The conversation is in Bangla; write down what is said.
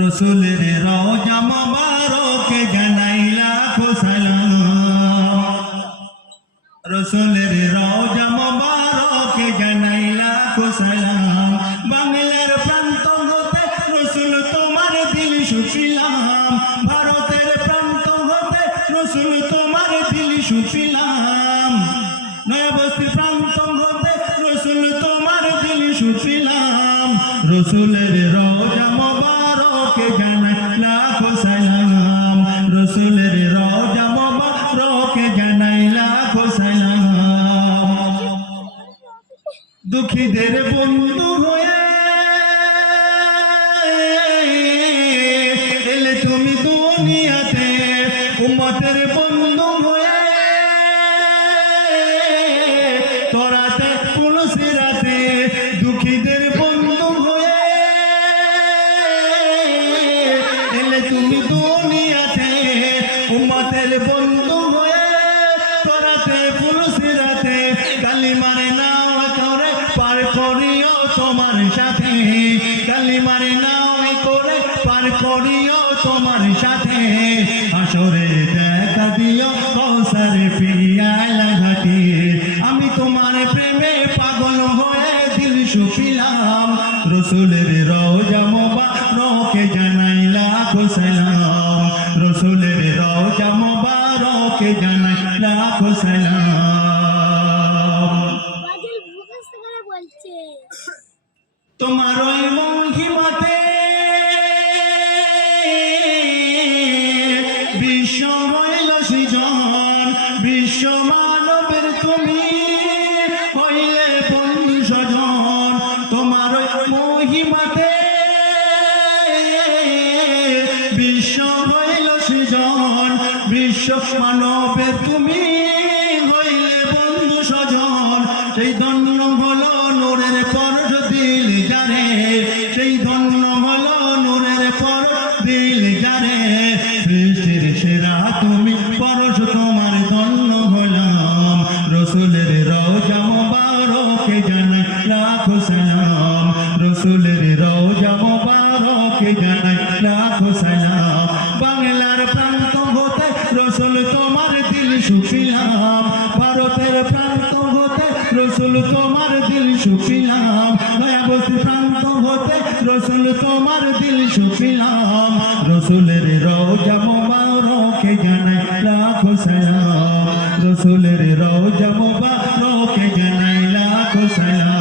রসুলের রওজা মোবারকে জানাই লাখো সালাম। রসুলের রওজা মোবারকে জানাই লাখো সালাম। বাংলার প্রান্ত হতে রসুল তোমার দিল সুফিলাম। ভারতের প্রান্ত হতে রসুল তোমার দিল সুফিলাম। নয়াবস্তির প্রান্ত হতে রসুল তোমার দিল সুফিলাম। রসুলের রওজা মোবারকে জানাই লাখো সালাম। রসুলের রওজা মোবারকে জানাই লাখো সালাম। দুঃখীদের বন্ধু হয়ে এলে তুমি দুনিয়াতে, উম্মতের বন্ধু হয়ে তোরাতে পুলসিরাতে। দুঃখীদের বন্ধু হয়ে এলে তুমি দুনিয়াতে, উম্মতের বন্ধু হয়ে তোরাতে পুলসিরাতে। কালিমার নাও করে পার করিও তোমার সাথে, কালিমার নাও করে পার করিও তোমার সাথে। আসরে দেখা দিও কৌসার পিয়ালা ঘাটিয়ে, আমি তোমার প্রেমে পাগল হয়ে দিল সুফিলাম। রসুলের রওজা মোবারকে জানাই লাখো সালাম। রসুলের রওজা মোবারকে জানাই লাখো সালাম। তোমার ওই মহিমাতে বিশ্ব হইল সৃজন, বিশ্ব মানবের তুমি হইলে বন্ধু স্বজন। তোমার ওই মহিমাতে বিশ্ব হইল সৃজন, বিশ্ব মানবের তুমি হইলে বন্ধু স্বজন। সেই ধন্য হলো নূরের পরশ দিল যারে, সেই ধন্য হলো নূরের পরশ দিল যারে। সৃষ্টির সেরা তুমি পরশ, তোমার ধন্য হলাম। রসুলের রওজা মোবারকে জানাই লাখো সালাম। রসুলের রওজা মোবারকে জানাই লাখো সালাম। বাংলার প্রান্ত হতে রসুল তোমার দিল সুফিলাম। ভারতের প্রান্ত হতে রসুল তোমার দিল সুফিলাম। নয়াবস্তির প্রান্ত হতে রসুল তোমার দিল সুফিলাম। রসুলের রওজা মোবারকে জানাই লাখো সালাম। রসুলের রওজা মোবারকে জানাই লাখো সালাম।